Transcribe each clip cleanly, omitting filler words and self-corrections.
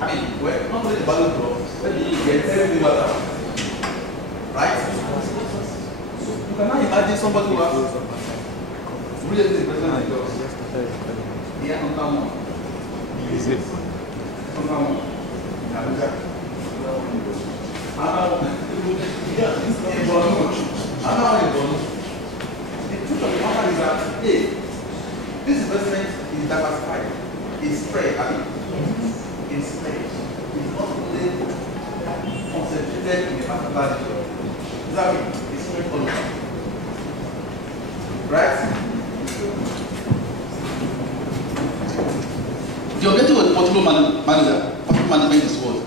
I mean, when not only the value drops, when you get everything back down. Right? So you can now imagine somebody who has real estate investment like yours. Yeah, on that one. Is it? On that one. The truth of the matter is that, hey, this investment is diversified, it's spread, I mean, it's spread. It's not only concentrated in a particular region. Exactly, it's spread all over. Right? The objective of the portfolio management is what?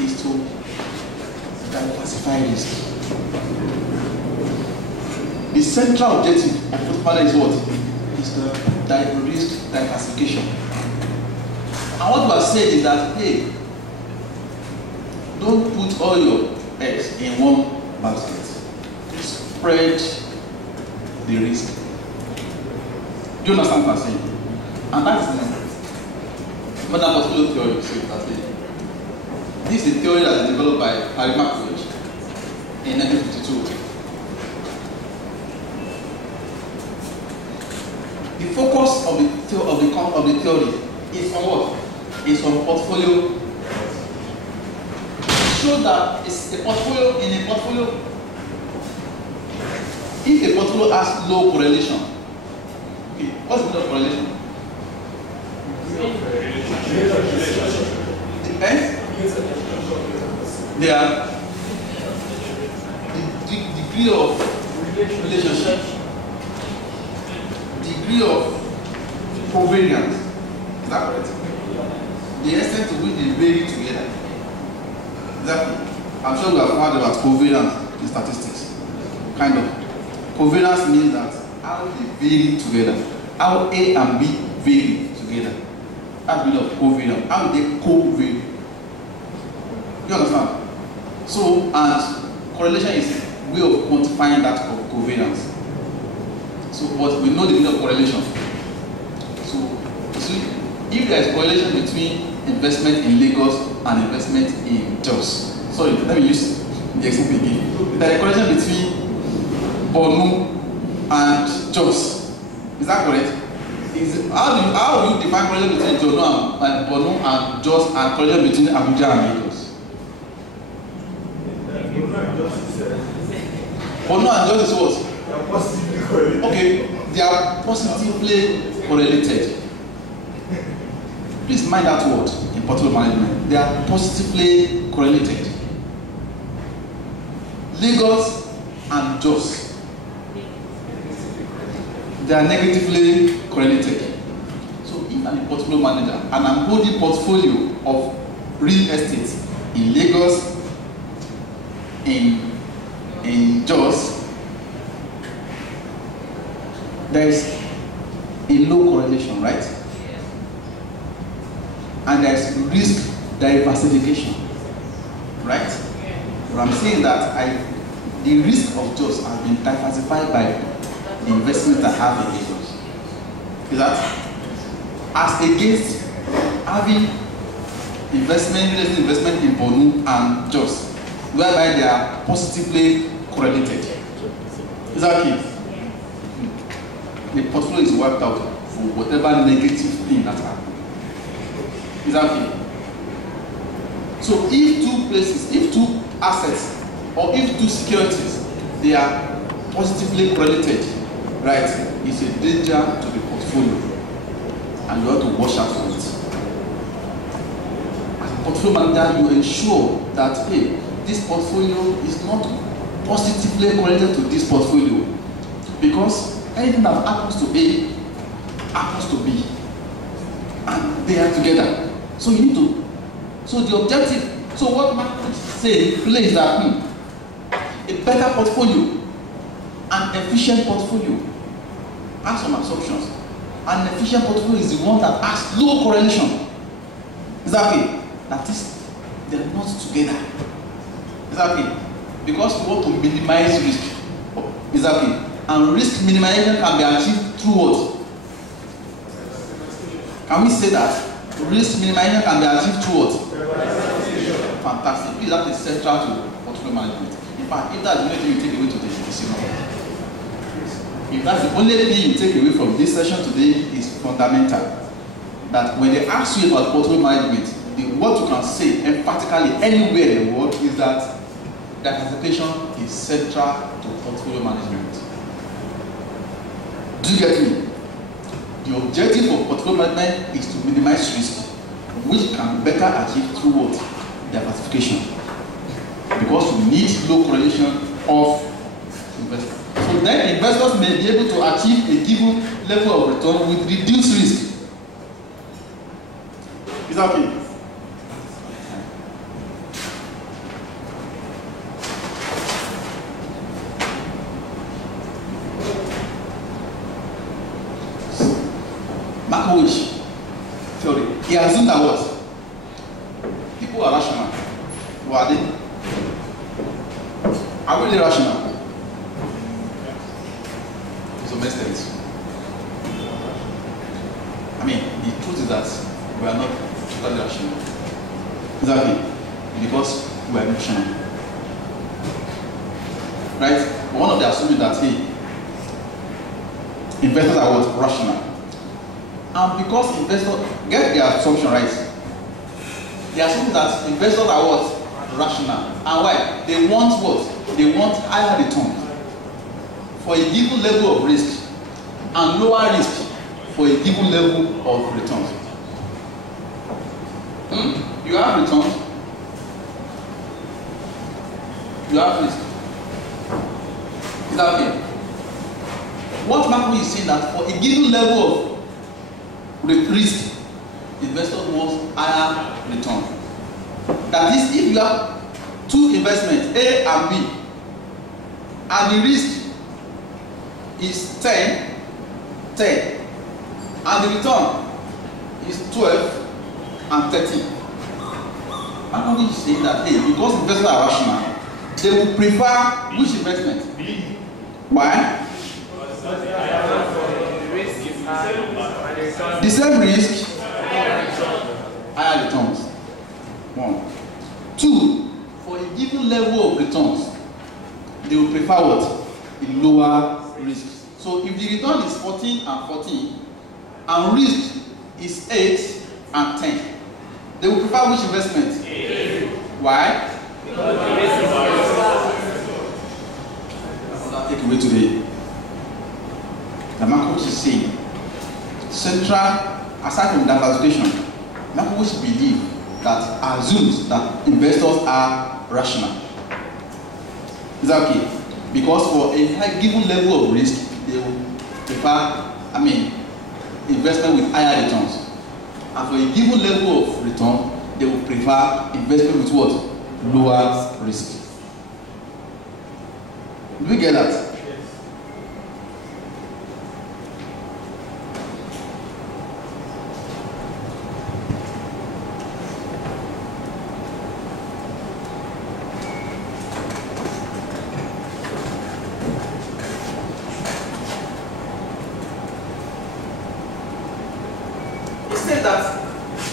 Is to diversify risk. The central objective of portfolio is what? Is the risk diversification. And what we are saying is that, hey, don't put all your eggs in one basket. Spread the risk. Do you understand what I'm saying? And that is the modern portfolio theory. So this is the theory that is developed by Harry Markovich in 1952. The focus of the theory is on what? Is on portfolio. Show that it's a portfolio in a portfolio. If a portfolio has low correlation, okay, what's the meaning of correlation? Depends. They are the degree of relationship, degree of covariance. Is that correct? The extent to which they vary together. Exactly. I'm sure we have heard about covariance in statistics. Kind of. Covariance means that how they vary together. How A and B vary together. That's the meaning of covariance. How they co-vary. You understand? So, and correlation is a way of quantifying that covariance. So, but we know the meaning of correlation. So, if there is correlation between investment in Lagos and investment in Jos, sorry, let me use the example again. There is correlation between Borno and Jos. Is that correct? How do you define correlation between Borno and Jos and correlation between Abuja and Lagos? Borno and Jos is what? They are positively correlated. Okay, they are positively correlated. Please mind that word in portfolio management. They are positively correlated. Lagos and Jos, they are negatively correlated. So if I'm a portfolio manager and I'm holding portfolio of real estate in Lagos, in Jos, there is a low correlation, right? And there is risk diversification, right? What I'm saying that the risk of Jos has been diversified by the investments I have in Lagos. Is that as against having investment in Borno and Jos, whereby they are positively correlated. Is that key? The portfolio is wiped out for whatever negative thing that happened. Is that key? So if two assets, or if two securities, they are positively correlated, right, it's a danger to the portfolio, and you have to watch out for it. As a portfolio manager, you ensure that, hey, this portfolio is not positively correlated to this portfolio, because anything that happens to A happens to B, and they are together. So you need to. So the objective. So what Mark would say is that a better portfolio, an efficient portfolio, has some assumptions. An efficient portfolio is the one that has low correlation. Exactly. That is, they're not together. Exactly. Because we want to minimize risk. Exactly. And risk minimization can be achieved through what? Can we say that? risk minimization can be achieved through what? Fantastic. Please, that is central to portfolio management. In fact, if that's the only thing you take away today, it's enough. If that's the only thing you take away from this session today, is fundamental. That when they ask you about portfolio management, what you can say emphatically anywhere in the world is that diversification is central to portfolio management. Do you get me? The objective of portfolio management is to minimize risk, which can be better achieved through what? Diversification. Because we need low correlation of investment. So then investors may be able to achieve a given level of return with reduced risk. Is that okay? Markowitz theory. He assumed that what? People are rational. Who are they? Are we really rational? To some extent. I mean, the truth is that we are not totally rational. Exactly. Because we are emotional. Right? One of the assuming that, hey, investors are what? Rational. And because investors get their assumption right, they assume that investors are what? Rational. And why? They want what? They want higher return for a given level of risk and lower risk for a given level of return. You have returns, you have risk. Is that okay? What Marco is saying that for a given level of risk, investors want higher return. That is, if you have two investments, A and B, and the risk is 10, and the return is 12 and 13. I'm only saying that, hey, because investors are rational, they will prefer which investment? Why? The same risk, higher returns. 1. 2, for a given level of returns, they will prefer what? A lower risk. So if the return is 14 and 14, and risk is 8 and 10, they will prefer which investment? Why? I'll take away today. The Markowitz is saying, central, aside from diversification, Markowitz believe that assumes that investors are rational. Is that okay? Because for a given level of risk, they will prefer, investment with higher returns. And for a given level of return, they will prefer investment with what? Lower risk. Do we get that?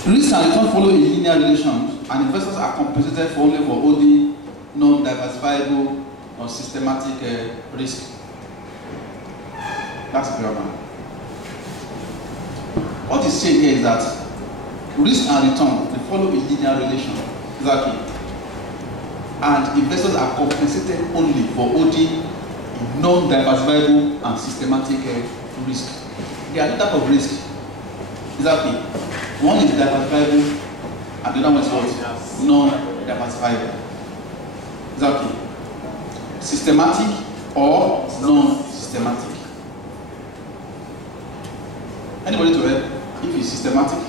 Risk and return follow a linear relation, and investors are compensated for only for holding non-diversifiable or systematic risk. That's grammar. What is saying here is that risk and return they follow a linear relation. Exactly. And investors are compensated only for holding non-diversifiable and systematic risk. There are two types of risk. Exactly. One is diversifiable and the other one is what? Non-diversifiable. Exactly. Systematic or non-systematic. Anybody to help? If it's systematic?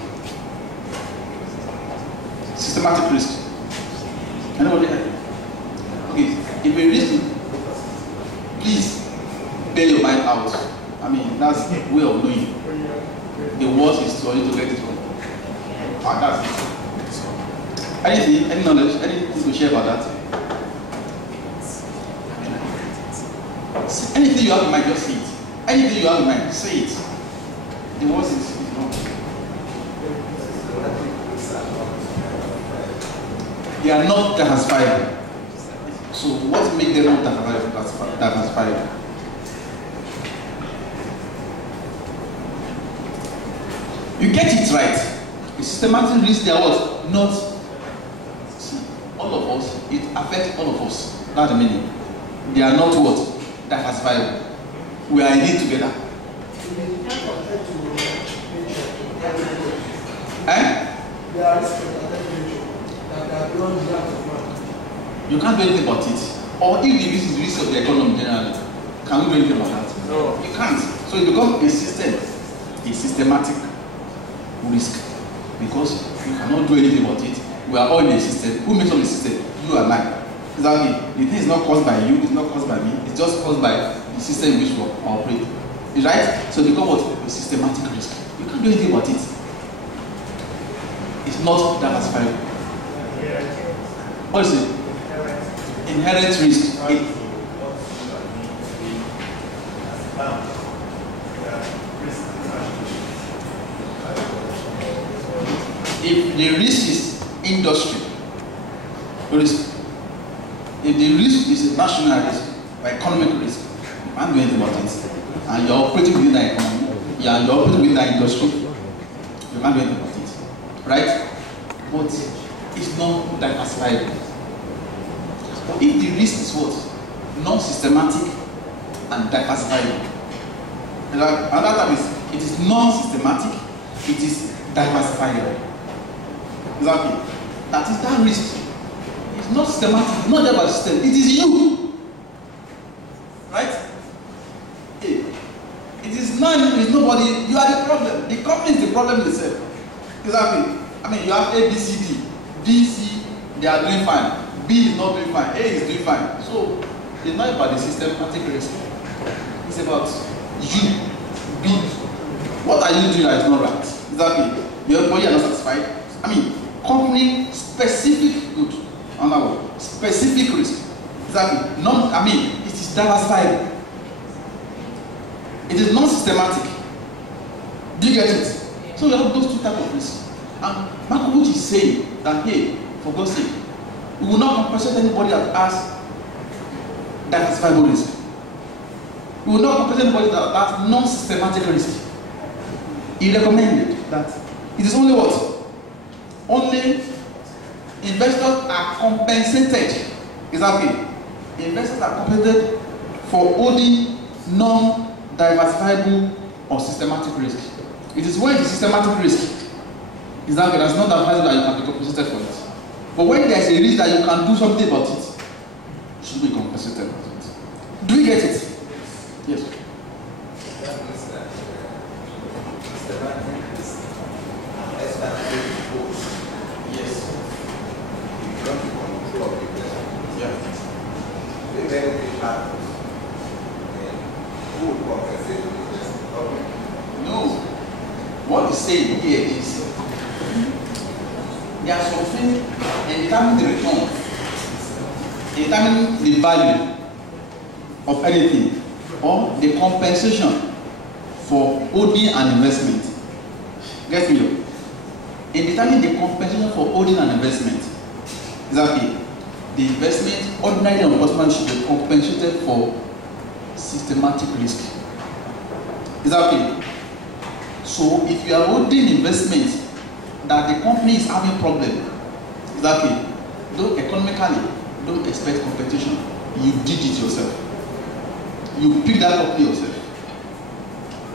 Systematic risk. Anybody help? Okay, if a risk, please bear your mind out. That's the way of knowing. The worst is for you to get it wrong. That's it. Anything, any knowledge, anything to share about that? Anything you have in mind, just say it. Anything you have in mind, say it. The worst is wrong. they are not diversifiable. So what makes them not diversifiable? You get it right. The systematic risk, they are what? Not. See, all of us, it affects all of us. That's the meaning. They are not what? Diversifiable. We are in it together. You can't do anything about it. Or if the risk is the risk of the economy generally, can we do anything about that? No. You can't. So it becomes a system, a systematic risk. Because you cannot do anything about it. We are all in a system. Who makes up the system? You and I. Exactly. The thing is not caused by you, it's not caused by me, it's just caused by the system in which we operate. Right? So it becomes what? A systematic risk. You can't do anything about it. It's not diversifiable. What is it? Inherent risk. If the risk is industry risk, if the risk is a national risk or economic risk, you can't do anything about it. And you're operating within that economy, you're operating within that industry, you can't do anything about it. Right? But it's not diversifiable. But if the risk is what? Non-systematic and diversifiable. Another term is, it is non-systematic, it is diversifiable. Exactly. That is that risk. It's not systematic, it's not just about the system, it is you. Right? Hey. It is nobody, you are the problem. The company is the problem itself. Exactly. I mean, you have A, B, C, D. B, C, they are doing fine. B is not doing fine. A is doing fine. So, it's not about the systematic risk. It's about you. B. What are you doing that is not right? Exactly. Your employee are not satisfied. I mean, company specific good. Another word. Specific risk. Exactly. It is diversified. It is non-systematic. Do you get it? So you have those two types of risks. And Markovich is saying that, hey, for God's sake, we will not compensate anybody that has diversifiable risk. We will not compensate anybody that has non-systematic risk. He recommended that it is only what? Only investors are compensated. Exactly. Investors are compensated for holding non-diversifiable or systematic risk. It is when it is systematic risk. Exactly. That's not advisable that you can be compensated for it. But when there is a risk that you can do something about it, you should be compensated about it. Do you get it? Yes. No. What he's saying here is there are something in determining the return, in determining the value of anything, or the compensation for holding an investment. Get me? In determining the compensation for holding an investment, exactly, the investment ordinarily and personally should be compensated for systematic risk. Exactly. So if you are holding investment that the company is having problem, exactly, don't economically don't expect compensation. You did it yourself. You picked that company yourself.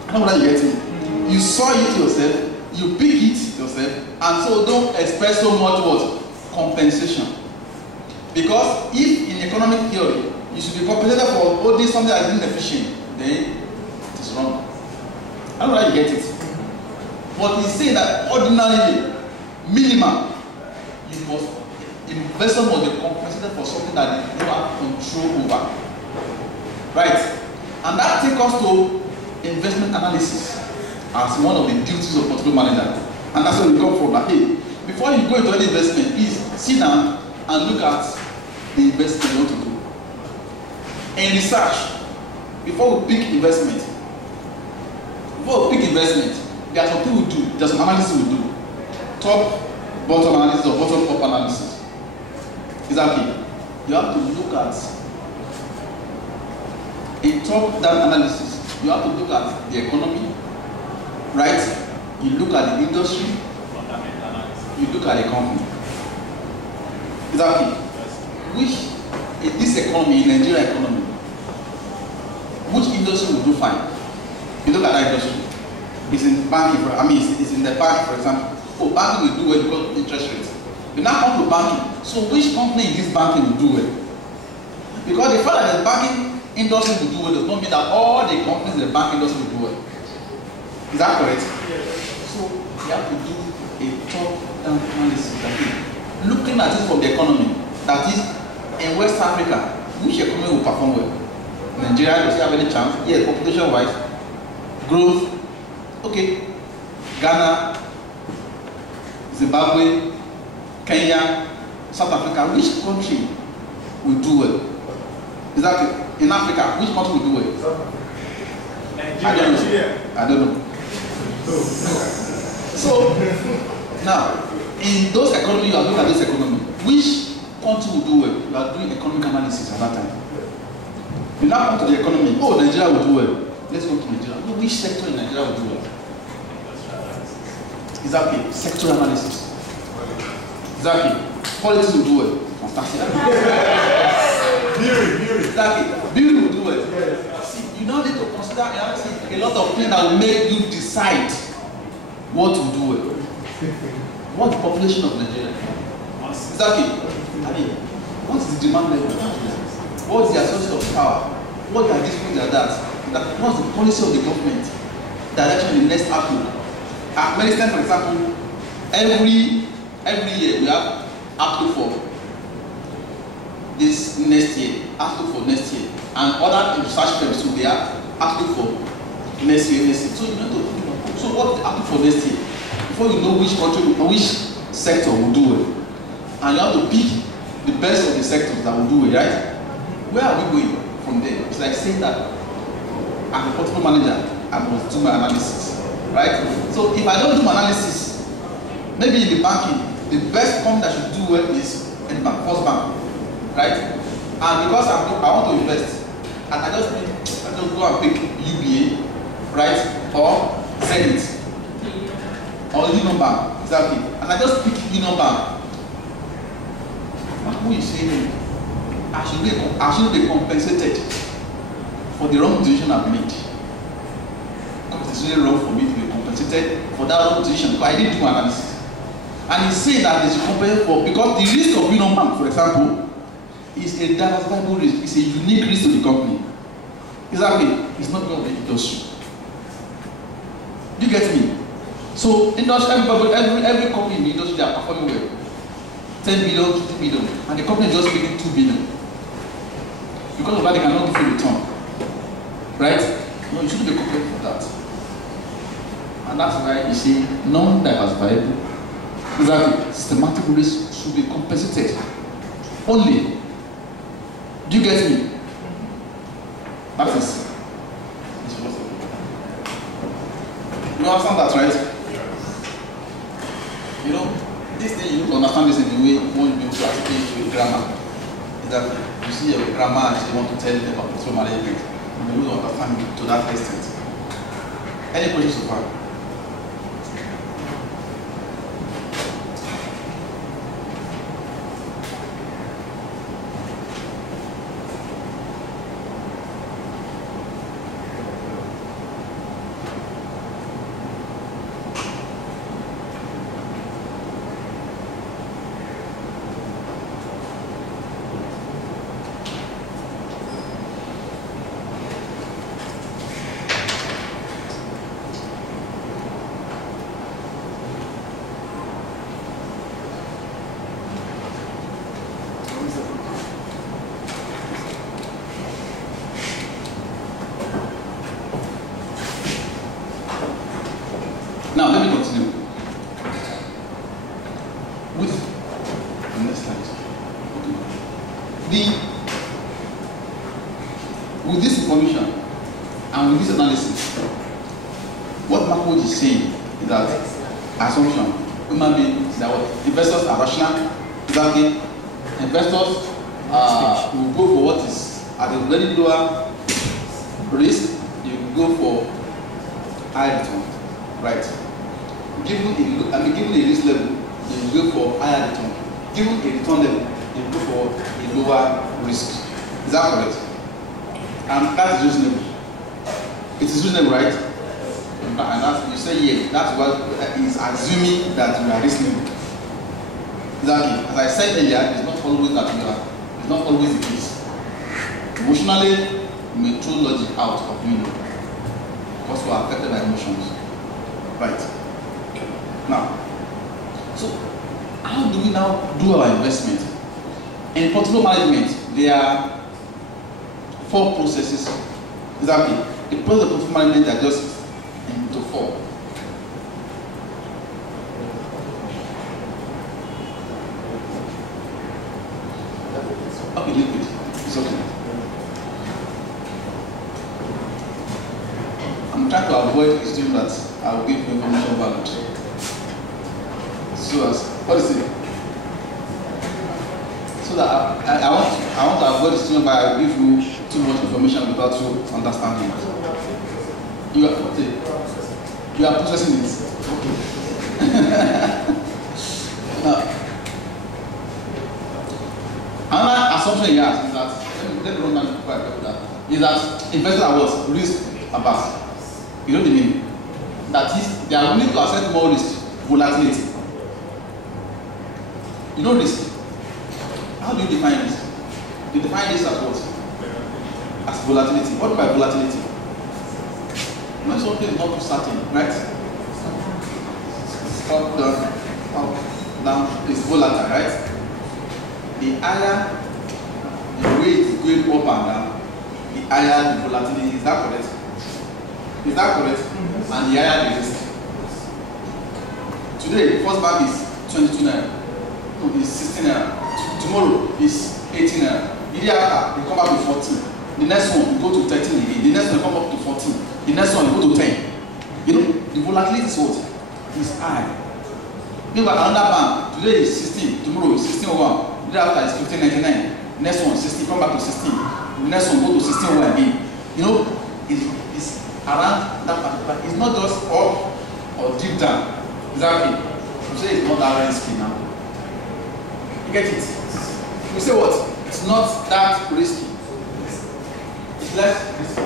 I know what you're getting. You saw it yourself, you pick it yourself, and so don't expect so much what? Compensation. Because if in economic theory you should be compensated for holding something that is inefficient, then it is wrong. I know how you get it. But he's saying that ordinarily, minimum, investor must be compensated for something that they don't have control over. Right? And that takes us to investment analysis as one of the duties of portfolio manager. And that's where we come from. That, hey, before you go into any investment, please sit down and look at the investment you want to do. And research, before we pick investment, there are some things we do, there are some analysis we do. Top, bottom analysis or bottom up analysis. Exactly. You have to look at a top-down analysis. You have to look at the economy, right? You look at the industry, you look at the company. Exactly. Which, in this economy, in Nigeria economy, which industry will do fine? You look at that industry. It's in banking, it's in the bank, for example. Oh, banking will do well because of interest rates. You now come to banking. So which company in this banking will do well? Because the fact that the banking industry will do well does not mean that all the companies in the banking industry will do well. Is that correct? Yes. So you have to do a top-down analysis. Looking at it from the economy, that is, in West Africa, which economy will perform well? Nigeria does have any chance? Yes, population-wise, growth. Okay, Ghana, Zimbabwe, Kenya, South Africa. Which country will do well? Exactly. In Africa, which country will do well? I don't know. So now, in those economies, you are looking at this economy. Which country will do well? You are doing economic analysis at that time. You now come to the economy. Oh, Nigeria will do well. Let's go to Nigeria. Which sector in Nigeria will do well? Exactly. Sector analysis. Exactly. Politics will do well. Fantastic. Exactly. Beauty will do well. See, you now need to consider a lot of things that will make you decide what to do well. What's the population of Nigeria? Exactly. What is the demand level? What is their source of power? What are this, what are that? What's the policy of the government? Direction in the next outlook. At Medicine, for example, every year we have outlook for this next year, outlook for next year, and other research firms too, they have outlook for next year. So you know so what is the outlook for next year? Before you know which country, which sector will do well, and you have to pick the best of the sectors that will do well, right? Where are we going from there? It's like saying that I'm a portfolio manager, I must do my analysis, right? So if I don't do my analysis, maybe in the banking, the best company that should do well is in the bank, First Bank, right? And because I want to invest, and I just go and pick UBA, right, or Zenith, or Union Bank, exactly, and I just pick Union Bank. Who is saying I should be compensated for the wrong decision I've made? Because it's really wrong for me to be compensated for that wrong decision because I didn't do analysis. And he's saying that they should compensate for, because the risk of Union Bank, for example, is a diversifiable risk. It's a unique risk to the company. Exactly. It's not because of the industry. Do you get me? So industry, every company in the industry, they are performing well. 10 billion, 50 billion, and the company is just making 2 billion. Because of that, they cannot give you return. Right? No, you shouldn't be compared for that. And that's why you see non-diversifiable, exactly, systematic risk should be compensated only. Do you get me? That is. You understand that, right? You know, this thing, you need to understand this in the way you want to be able to articulate to a grammar. Is that you see a grammar and you want to tell them about portfolio management, you need to understand it to that extent. Any questions so far? Now, let me continue with the next slide. Okay. With this information and with this analysis, what Marco is saying is that assumption, human beings, that what investors are rational, exactly, investors will go for what is at a very lower risk. You go for high return, right? Given a risk level, you go for higher return. Given a return level, you go for a lower risk. Is that correct? And that is reasonable. It is reasonable, right? And that you say yes. That's what is assuming that you are reasonable. Exactly. As I said earlier, it's not always that you are. It's not always the case. Emotionally, you may throw logic out of you because you are affected by emotions. Right. Now, so how do we now do our investment? In portfolio management, there are 4 processes. Exactly. The process of portfolio management are just into 4. Okay, liquid. It's okay. I'm trying to avoid assuming that I will give you information valid. So as what is it? So that I want to avoid assuming that I will give you too much information without you understanding it. You are processing it. Okay. Now, another assumption he has is that let me run down before I talk that. Is that investors are what? Risk averse. You know what I mean? That is, they are willing to accept more risk, volatility. You know risk. How do you define risk? You define this as what? As volatility. What by volatility? When something is not certain, right? Up, down, is volatile, right? The higher the way it is going up and down, the higher the volatility. Is that correct? Is that correct? Mm-hmm. And the higher the risk. Today, first bag is 22 naira. No, it's 16 naira. Tomorrow is 18 naira. The day after, you come back to 14. The next one, you go to 13 again. The next one, you come up to 14. The next one, you go to 10. You know, the volatility is what? Is high. Meanwhile, another bank, today is 16, tomorrow is 16.01. The day after is 15.99. Next one, 16, come back to 16. The next one, go to 16.01 again. You know, it's around that particular. It's not just up or deep down. Exactly. You say it's not that risky now. You get it? You say what? It's not that risky. It's less risky.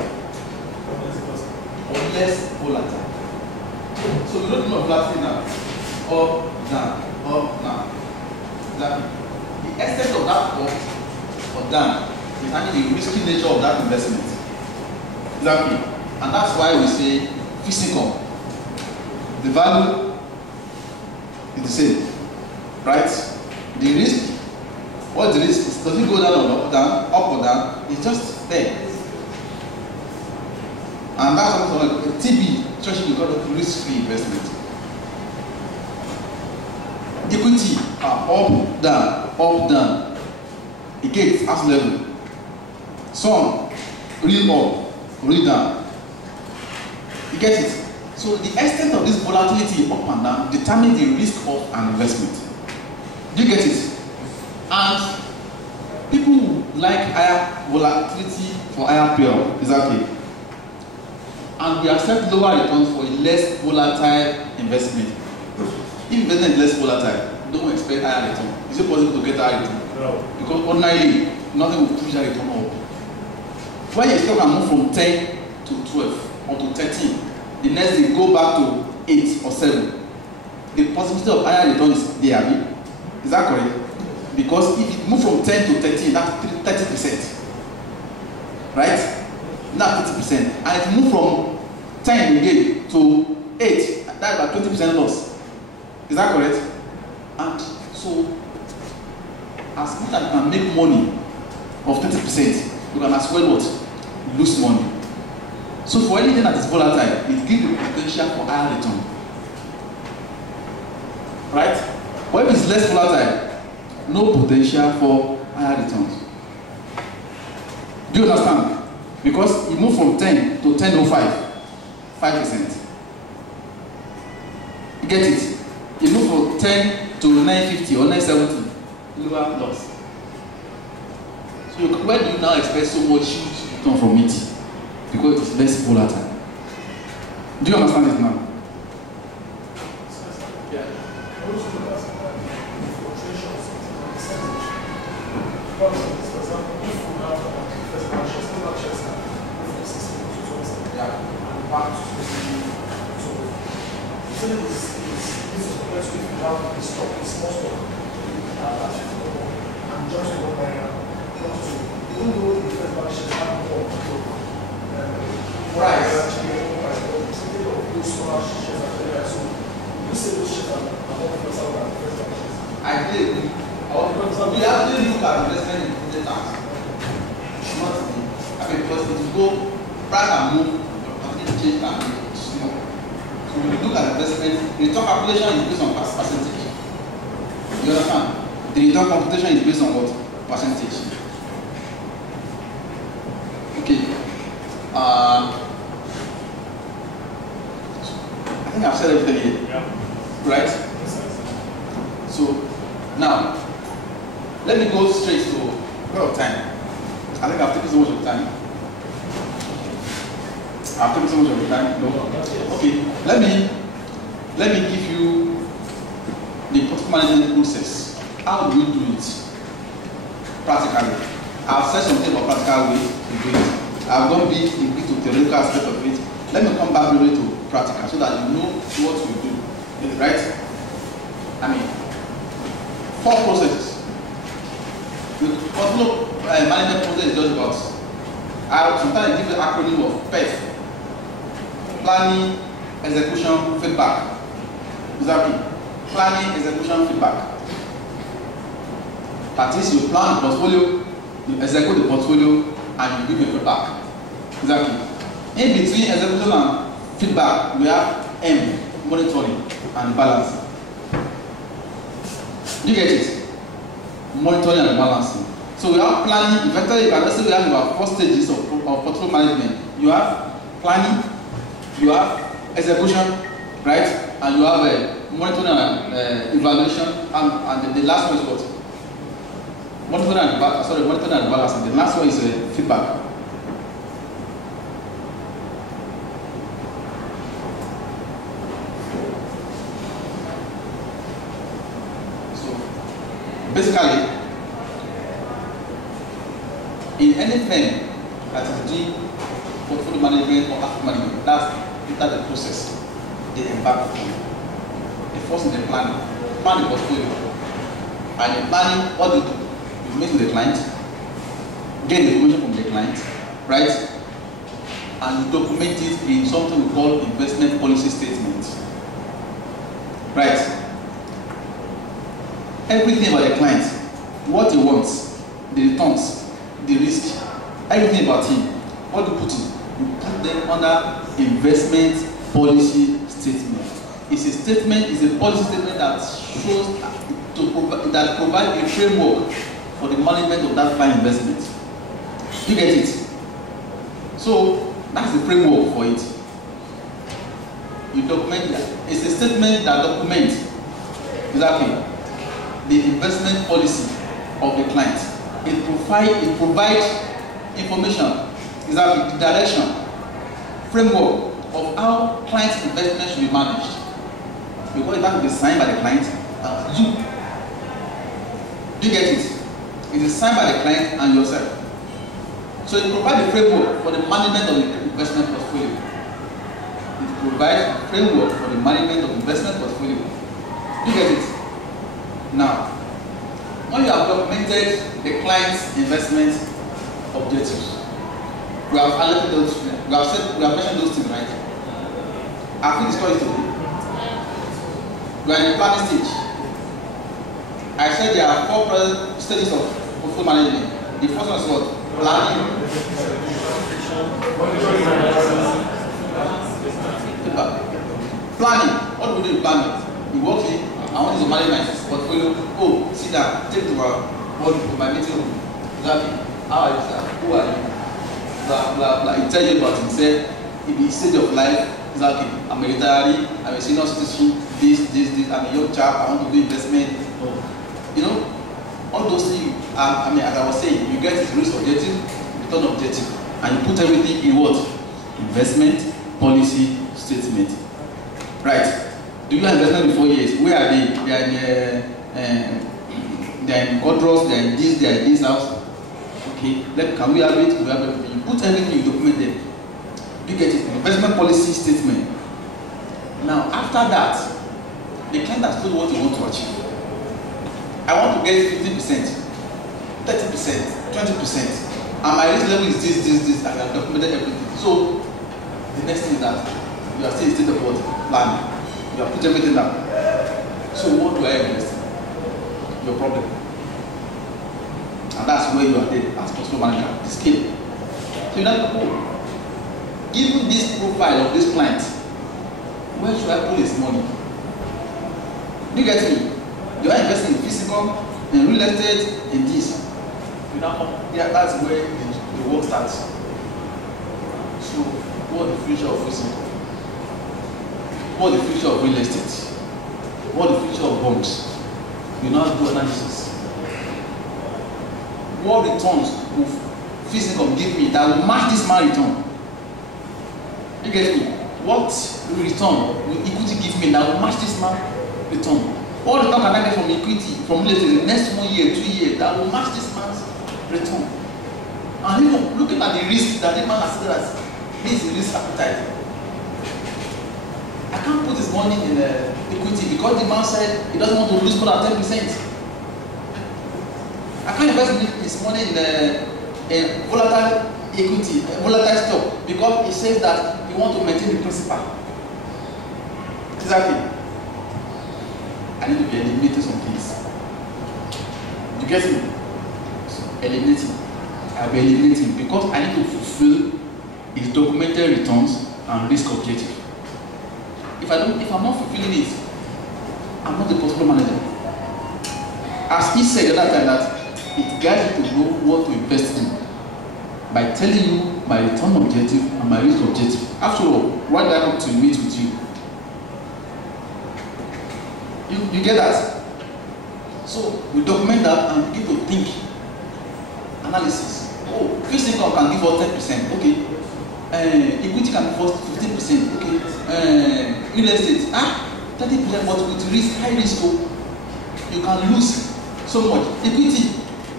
Or less volatile. So we don't know volatility now. Up, down, up, down. Exactly. The extent of that up or down is actually the risky nature of that investment. Exactly. And that's why we say fixed income. The value is the same. Right? The risk, what the risk is, does it go down or up or down? It's just there. And that's what TB, especially because of risk-free investment. Equity up, down. Again, it's at level. Some real up, real down. You get it? So the extent of this volatility up and down determines the risk of an investment. Do you get it? And people like higher volatility for higher payout, exactly. And we accept lower returns for a less volatile investment. If investment is less volatile, don't expect higher return. Is it possible to get higher return? No. Because ordinarily, nothing will push that return up. When you start and move from 10 to 12 or to 13, the next day go back to 8 or 7. The possibility of higher return is there. Is that correct? Because if you move from 10 to 13, that's 30%. Right? Not 30%. And if you move from 10 again to 8, that's about 20% loss. Is that correct? And so, as much as you can make money of 30%, you can as well what? Lose money. So for anything that is volatile, it gives the potential for higher return. Right? But if it's less volatile, no potential for higher returns. Do you understand? Because you move from 10 to 10.05, 5%. You get it? You move from 10 to 950 or 970, lower loss. Where do you now expect so much huge return from it? Because it is less volatile. Do you understand it now? Yeah. I did. We actually look at investment in the tax. I mean, because it will go price and move, continue to change and be small. So when you look at investment, the return calculation is based on percentage. You understand? The return computation is based on what? Percentage. Okay. I think I've said everything here. Yeah. Right? So now, let me go straight to where of time. I think I've taken so much of time. I've taken so much of time. No? Okay. Let me give you the portfolio management process. How do you do it? Practically. I've said something about practical way to do it. I've gone bit to theoretical aspect of it. Let me come back really to practical so that you know what you do. Right? I mean, 4 processes. The portfolio management process is just about, I sometimes give the acronym of PEF. Planning, execution, feedback. Exactly. Planning, execution, feedback. That is, you plan the portfolio, you execute the portfolio, and you give your feedback. Exactly. In between execution and feedback, we have M, monitoring and balancing. You get it? Monitoring and balancing. So we have planning. Effectively, you can say we have about 4 stages of portfolio management. You have planning, you have execution, right? And you have monitoring and evaluation, and the last one is what? Monitoring and balancing. The last one is feedback. Basically, in any firm that is doing portfolio management or asset management, that's the process they embark on. The first is the planning. Plan the portfolio. And in planning, what do you do? You meet with the client, get the information from the client, right? And you document it in something we call investment policy statement. Right? Everything about the client, what he wants, the returns, the risk, everything about him, what do you put in? You put them under investment policy statement. It's a statement, it's a policy statement that shows, that provides a framework for the management of that client investment. You get it? So that's the framework for it. You document that. It's a statement that documents exactly the investment policy of the client. It provides information, exactly the direction, framework of how client's investment should be managed. Because it has to be signed by the client and you. Do you get it? It is signed by the client and yourself. So it provides a framework for the management of the investment portfolio. It provides a framework for the management of the investment portfolio. Do you get it? Now, when you have documented the client's investment objectives, we have allocated those, we have mentioned those things, right? Have we discussed it today? We are in the planning stage. I said there are 4 stages of portfolio management. The first one is what? Planning. Planning. What do we do in planning? We work in. I want you to manage my portfolio. Oh, sit down, take to my meeting room. Exactly. How are you, sir? Who are you? Blah, blah, blah. He tell you about himself, in the stage of life. Exactly. I'm a retiree, I'm a senior citizen, this. I'm a young chap, I want to do investment. Oh. You know, All those things, I mean, as I was saying, you get is risk objective, return objective, and you put everything in what? Investment, policy, statement. Right. Do you have investment in 4 years? Where are they? They are in Godros, they are in this house. Okay, can we have it? We have everything. You put everything, you document them. You get it? Investment policy statement. Now, after that, the client has told what you want to achieve. I want to get 50%, 30%, 20%, and my risk level is this, and I have documented everything. So, the next thing is that you are still in state of what? Planning. You have put everything down. So, what do I invest in? Your problem. And that's where you are there as portfolio manager, the scale. So, you have to go. Given this profile of this client, where should I put his money? Do you get me? Do I invest in physical, in real estate, in this? You know, yeah, that's where the work starts. So, what the future of physical? What the future of real estate? What the future of bonds? You now do analysis. What returns will physical give me that will match this man return? You get me? What return will equity give me that will match this man return? What return can I get from equity, from real estate in the next 1 year, 2 years that will match this man's return? And even looking at the risk that this man has said as his risk appetite. I can't put his money in equity because the man said he doesn't want to lose more than 10%. I can't invest his money in volatile equity, volatile stock, because he says that he wants to maintain the principal. Exactly. I need to be eliminating some things. You get me? So, eliminating. I'll be eliminating because I need to fulfill his documented returns and risk objective. If I'm not fulfilling it, I'm not the portfolio manager. As he said the other time that it guides you to know what to invest in by telling you my return objective and my risk objective. After all, why did I come to meet with you? You get that? So we document that and begin to think. Analysis. Oh, fixed income can give us 10%. Okay. Equity can give us 15%. Okay. Real estate. 30%, but with risk, high risk, you can lose so much. Equity,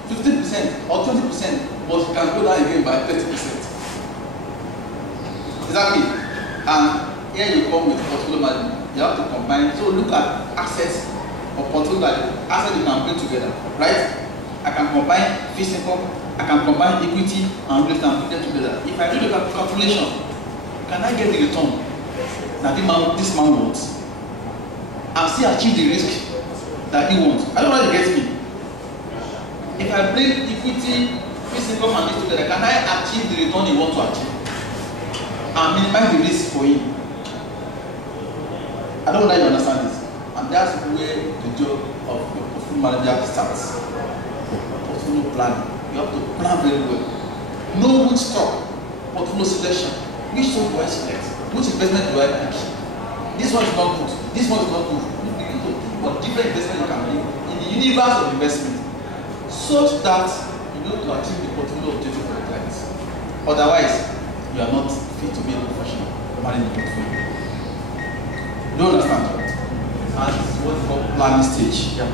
15% or 20%, but you can go down again by 30%. Exactly. And here you come with portfolio management. You have to combine. So look at assets or portfolio value. Assets you can bring together, right? I can combine fixed income, I can combine equity and real estate and put them together. If I do the calculation, can I get the return that this man wants and still achieve the risk that he wants? I don't know how to get me. If I bring equity, fixed income and this together, can I achieve the return he wants to achieve and minimize the risk for him? I don't know if you understand this. And that's where the job of the portfolio manager starts. Portfolio planning. You have to plan very well. Know which stock, portfolio selection, which stock do I select, which investment do I pick. This one is not good, this one is not good. You begin to think about different investment you can make in the universe of investment such that you know to achieve the portfolio objective for your clients. Otherwise, you are not fit to be a professional managing the portfolio. You don't understand, right? And this is what we call planning stage. Yeah.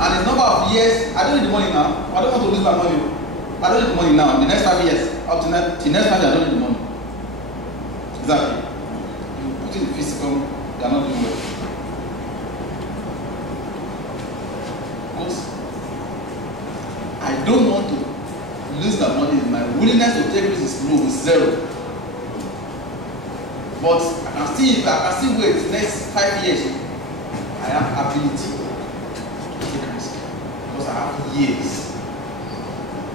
And his number of years, I don't need the money now. I don't want to lose my money. I don't need the money now. The next 5 years, up to the next 5 years, I don't need the money. Exactly. You put in the physical, they are not doing well. Because I don't want to lose my money. My willingness to take risk is low, zero. But I can still wait the next 5 years. I have ability to take risk because I have years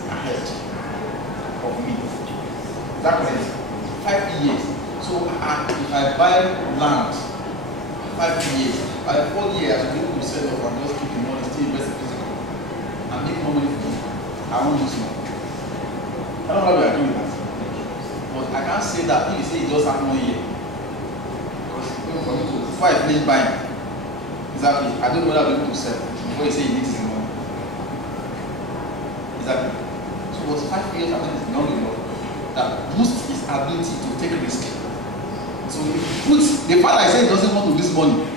ahead of me. Is that correct? 5 years. So if I buy land 5 years, by 4 years, I should be able to sell off and just keep the money, still invest in physical, and make more money for me. I won't lose money. I don't know how we are doing that. But I can't say that if you say it just happened 1 year. Because even for me to, before I finish buying, exactly, I don't know whether I'll be able to sell before you say you need some money. Exactly. So it was 5 years, I think it's not enough. That boosts his ability to take risk. So puts the fact that I say he doesn't want to lose money.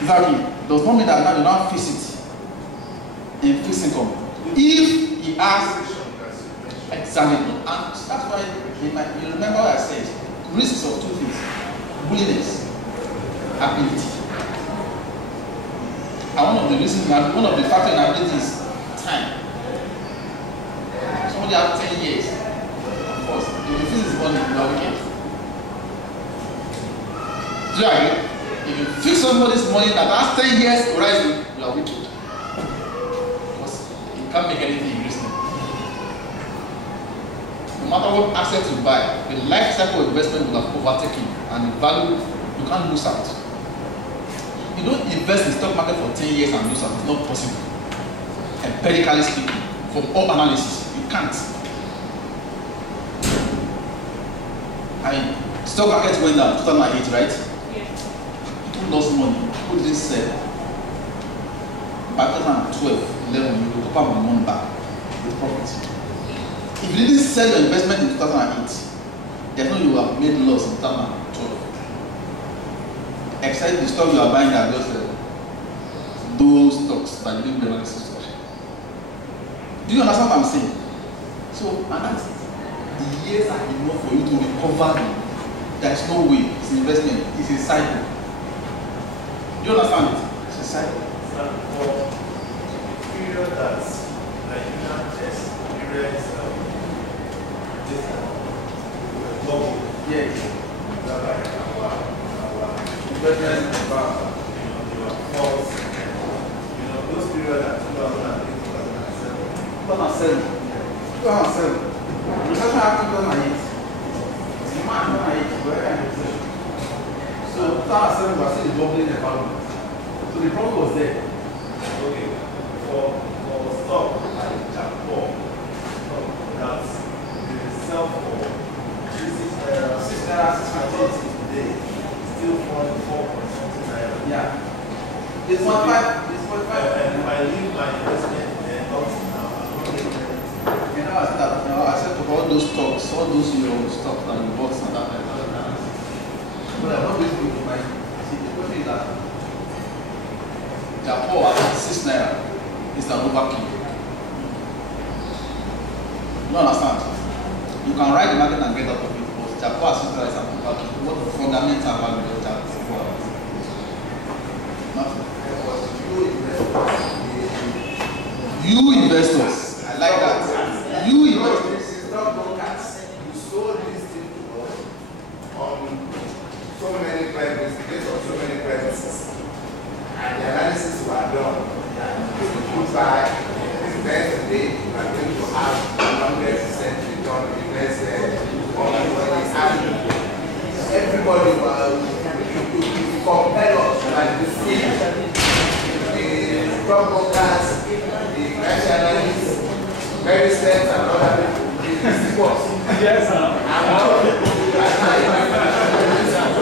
Exactly. Does not mean that now you don't fix it in fixed income. If he has exactly, and that's why you remember what I said, risks of two things: willingness, ability. And one of the reasons, one of the factors in ability is time. Somebody has 10 years. Of course, if you fix his money, you are wicked. Do you agree? If you fix somebody's money that has 10 years horizon, you are wicked. Because you can't make anything interesting. No matter what asset you buy, the life cycle investment will have overtaken, and the value, you can't lose out. You don't invest in the stock market for 10 years and lose out. It's not possible. Empirically speaking, from all analysis, you can't. I mean, stock market went down 2008, right? Yes. People lost money. People didn't sell. By 2012, 11, you will recover your money back with profit. If you didn't sell your investment in 2008, there's no you will have made loss in 2012. Except the stock you are buying are just those stocks that you didn't do analysis of. Do you understand what I'm saying? So, and that's the years are enough for you to recover. There's no way. It's an investment. It's a cycle. Do you understand it? It's a cycle. For the period that Nigerian test experience this global. Yes. Investment environment, false, those periods at 2008, 2007. 2007. Recession happened 2008. It's March 2008. Very kind of recession. So 2007 was still doubling the economy. So the problem was there. Okay, for stock like Japan, that they sell for 6 naira today. Still 44 or something like that. Yeah. It's 1.5. It's 1.5. And if I leave my investment up to now, I don't get anything. You know, I said to all those stocks, all those your stocks that you bought and that. But I'm not going to buy. See, the question is that Japan at 6 naira is an overkill. You don't understand? You can ride the market and get out of it. Japan is an overkill. What the fundamental value of that? You investors, I like that. You investors. You sold this thing to us on so many premises, based on so many premises, and the analysis were done. Goodbye. Invest today, you are going to have 100% return on investment. Everybody will compare us like the sea, the stock brokers, the financial analysts, very steps and other people. Yes, sir.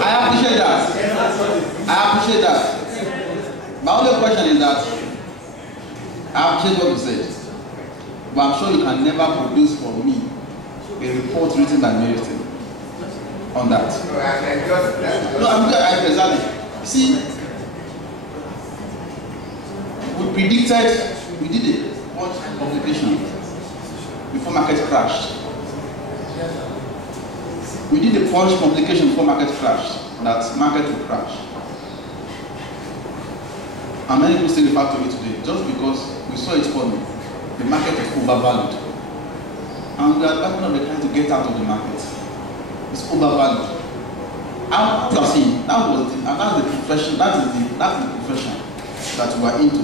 I appreciate that. I appreciate that. My only question is that I appreciate what you said, but I'm sure you can never produce for me a report written by Meriston on that. No, I'm good. Exactly. See, we predicted We did a punch publication before market crashed. We did a punch publication before market crashed, that market will crash. And many people still refer to it today, just because we saw it coming. The market is overvalued. And we are advising of the client to get out of the market. It's overvalued. And you are saying, that was the, and that's the profession, that's the profession that we are into.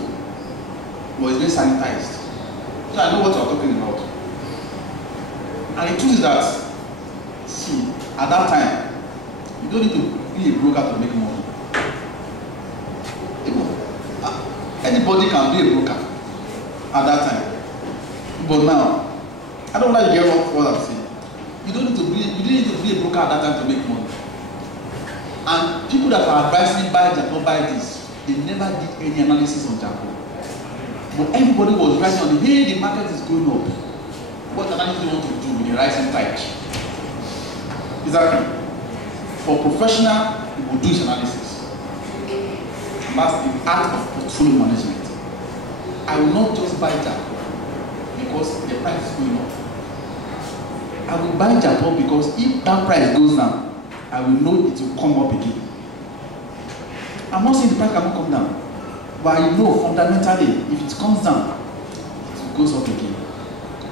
But it's being sanitized. So I know what you are talking about. And the truth is that, see, at that time, you don't need to be a broker to make money. Anybody can be a broker at that time. But now, I don't like to hear what I'm saying. You didn't need to be a broker at that time to make money. And people that are advising buy Jacob, buy this, they never did any analysis on Jacob. But everybody was writing on the, hey, the market is going up. What analysis do you want to do with the rising tide? Exactly. For professional, you will do this analysis. And that's the art of portfolio management. I will not just buy Jacob because the price is going up. I will buy Jacob because if that price goes down, I will know it will come up again. I'm not saying the price cannot come down, but I know fundamentally if it comes down, it goes up again.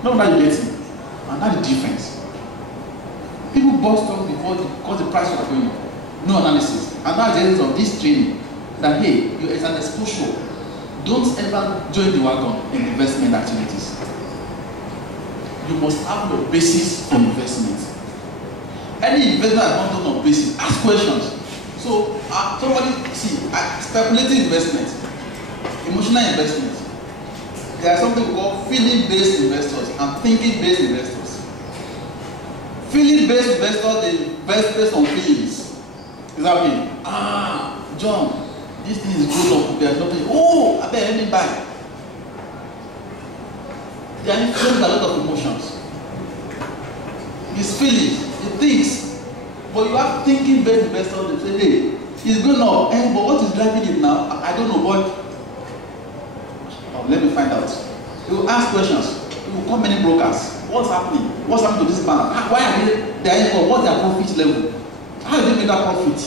Not that you get it, and that's the difference. People bought stock before because the price was going up. No analysis. And that's the essence of this training. That hey, it's an exposure. Don't ever join the wagon in investment activities. You must have your basis for investment. Any investment is not done on basis. Ask questions. So somebody speculative investment, emotional investment. There are something we call feeling-based investors and thinking-based investors. Feeling-based investors, they invest based on feelings. Is that okay? John, this thing is good up. There's nothing. Oh, I better let me buy. They are influenced by a lot of emotions. His feelings, he thinks. But you have thinking-based investors, they say, hey, it's good now. But what is driving it now? I don't know, but let me find out. You will ask questions. You will call many brokers. What's happening? What's happening to this bank? Why are they income? What's their profit level? How do they make that profit?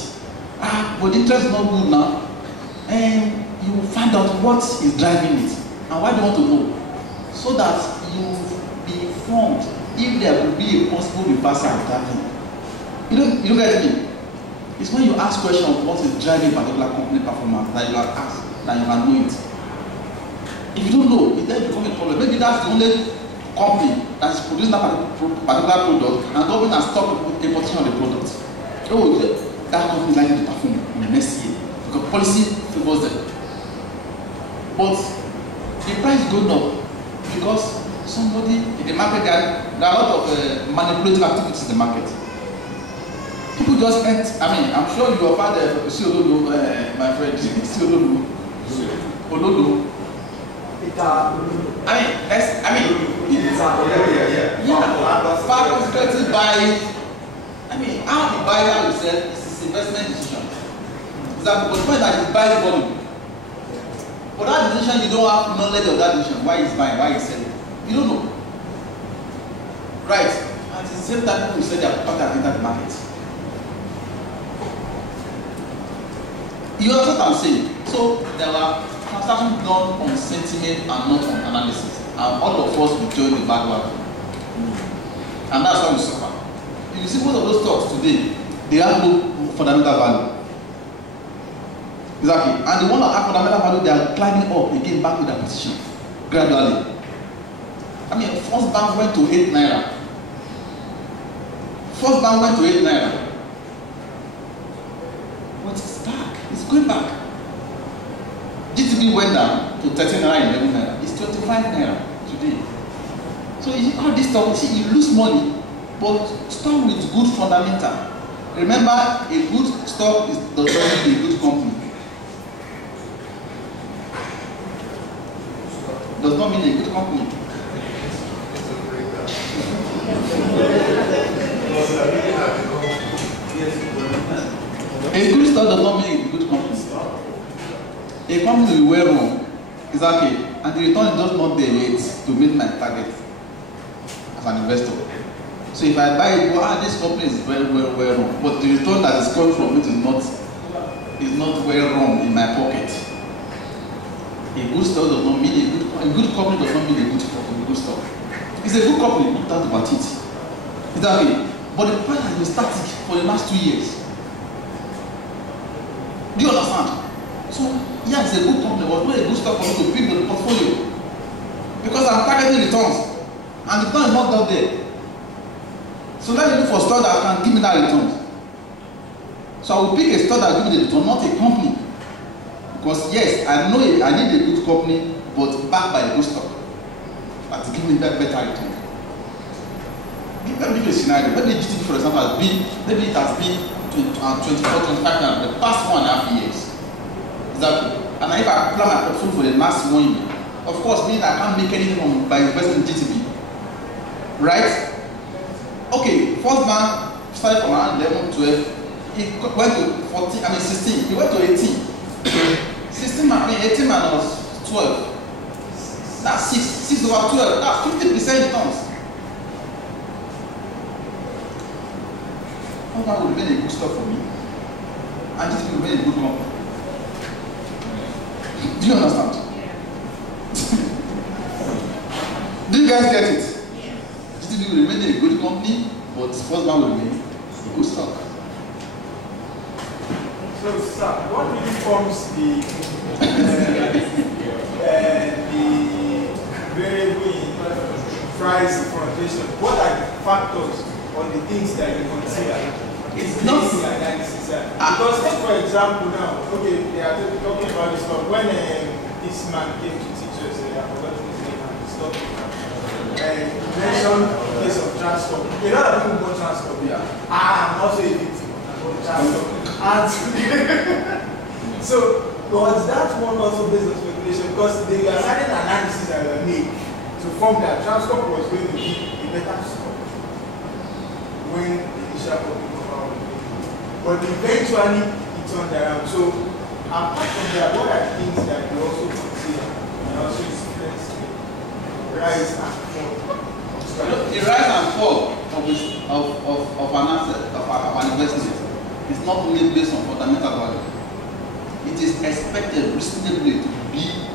But the interest is not good now. And you will find out what is driving it. And why do you want to know? So that you will be informed if there will be a possible reversal of that thing. You don't get me? It's when you ask questions of what is driving a particular company performance that you are asked, that you can know it. If you don't know, it then becomes a problem. Maybe that's the only company that is producing that particular product and government has stopped a position on the product. Oh, that company is likely to perform in the next year because policy favors them. But the price is going up because somebody in the market, there are a lot of manipulative activities in the market. People just enter. I mean, I'm sure you have had Olodo, my friend, Olodo. Participated by, how the buyer will sell is his investment decision. But the point that he's buying volume. For that decision, you don't have knowledge of that decision. Why he's buying, why he's selling. You don't know. Right. At the same time, people will say they are prepared to enter the market. You understand what I'm saying? So there are transactions done on sentiment and not on analysis. And all of us will join the bandwagon. And that's why we suffer. If you see most of those stocks today, they have no fundamental value. Exactly. And the one that have fundamental value, they are climbing up again back to their position gradually. First bank went to 8 naira. First bank went to 8 naira. But it's back. It's going back. GTB went down to 13 naira, 11 naira. It's 25 naira today. So all this stuff, you lose money, but start with good fundamental. Remember, a good stock does not mean a good company. Does not mean a good company. A good stock does not mean a good company. A company will well run. Exactly. and the return is just not there yet to meet my target as an investor. So if I buy it, well, this company is very wrong, but the return that is coming from it is not well wrong in my pocket. A good stock does not mean a good company does not mean a good stock. It's a good company, no doubt about it. Is that okay? But the price has been static for the last 2 years. Do you understand? So, yeah, it's a good company, but not a good stock for me to build the portfolio. Because I'm targeting returns, and the return is not down there. So let me look for stock that can give me that return. So I will pick a stock that will give me the return, not a company. Because yes, I know I need a good company, but backed by a good stock that will give me that better return. Let me give you a scenario. Maybe GTB, for example, has been, maybe it has been 24, 25 the past 1.5 years. Exactly. And if I plan my portfolio for the last 1 year, of course, meaning I can't make anything by investing in GTB. Right? Okay, first bank started from around 11, 12. It went to 14, 16. It went to 18. 18 minus 12. That's 6. 6 over 12. That's 50% returns. How that would remain a good stock for me? And this will remain a good company. Do you understand? Do you guys get it? GTB will remain a good company, but First Bank will remain a good stock. So, sir, what really forms the variable in price fluctuation? What are the factors or the things that you consider? It's not analysis. Because take for example now, okay, they are talking about this stuff. When this man came to teach us, I forgot his name and stuff. You mentioned the case of transport. A lot of people go transport. Yeah. I'm also a victim of transport. And so was that one also based on speculation? Because they are certain analysis that were made to form that transport was going to be a better stock when the initial public come out. But eventually it turned around. So apart from that, what are things that you also consider and also experience the rise and fall? The rise and fall of an asset, of an investment, is not only based on fundamental value. It is expected reasonably to be